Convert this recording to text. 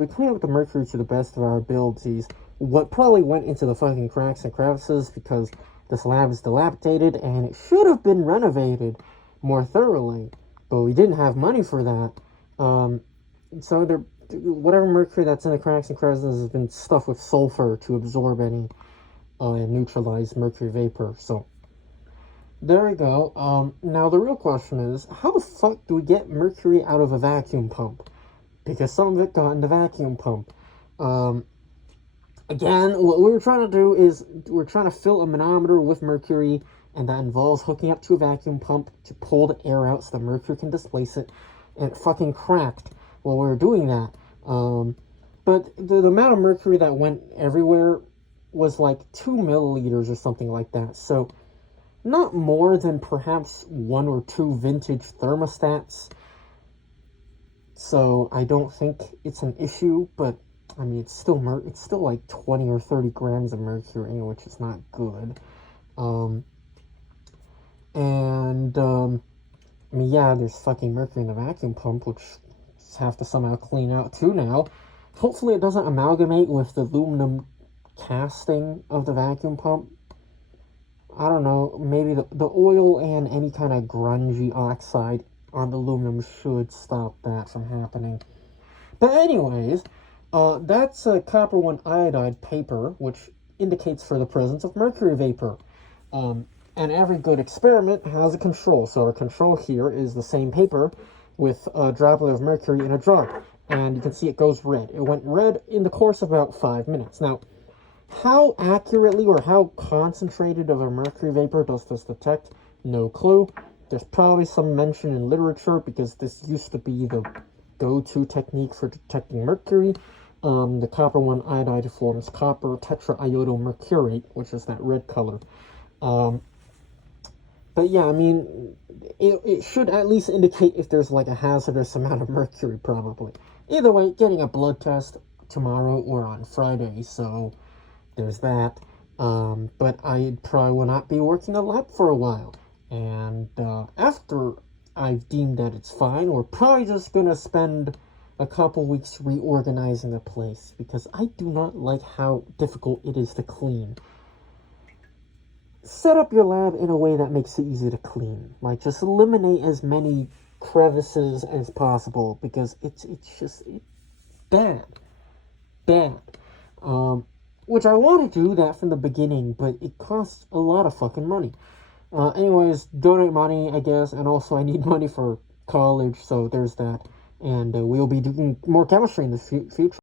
We clean up the mercury to the best of our abilities. What probably went into the fucking cracks and crevices because this lab is dilapidated and it should have been renovated more thoroughly, but we didn't have money for that. So there, whatever mercury that's in the cracks and crevices has been stuffed with sulfur to absorb any and neutralize mercury vapor. So there we go. Now the real question is, how the fuck do we get mercury out of a vacuum pump? Because some of it got in the vacuum pump. Again, what we're trying to do is we're trying to fill a manometer with mercury, and that involves hooking up to a vacuum pump to pull the air out so the mercury can displace it, and it fucking cracked while we were doing that. But the amount of mercury that went everywhere was like 2 milliliters or something like that, so not more than perhaps 1 or 2 vintage thermostats. So I don't think it's an issue, but I mean it's still like 20 or 30 grams of mercury, which is not good. I mean, yeah, there's fucking mercury in the vacuum pump, which I have to somehow clean out too now. Hopefully it doesn't amalgamate with the aluminum casting of the vacuum pump. I don't know, maybe the oil and any kind of grungy oxide on the aluminum should stop that from happening. But anyways, that's a copper 1 iodide paper, which indicates for the presence of mercury vapor. And every good experiment has a control. So our control here is the same paper with a droplet of mercury in a jar. And you can see it goes red. It went red in the course of about 5 minutes. Now, how accurately or how concentrated of a mercury vapor does this detect? No clue. There's probably some mention in literature because this used to be the go-to technique for detecting mercury. The copper 1 iodide forms copper tetraiodomercurate, which is that red color. But yeah, I mean, it should at least indicate if there's like a hazardous amount of mercury, probably. Either way, getting a blood test tomorrow or on Friday, so there's that. But I probably will not be working a lab for a while. And after I've deemed that it's fine, we're probably just going to spend a couple weeks reorganizing the place, because I do not like how difficult it is to clean. Set up your lab in a way that makes it easy to clean. Like, just eliminate as many crevices as possible, because it's bad. Which I want to do that from the beginning, but it costs a lot of fucking money. Anyways, donate money, I guess, and also I need money for college, so there's that. And we'll be doing more chemistry in the future.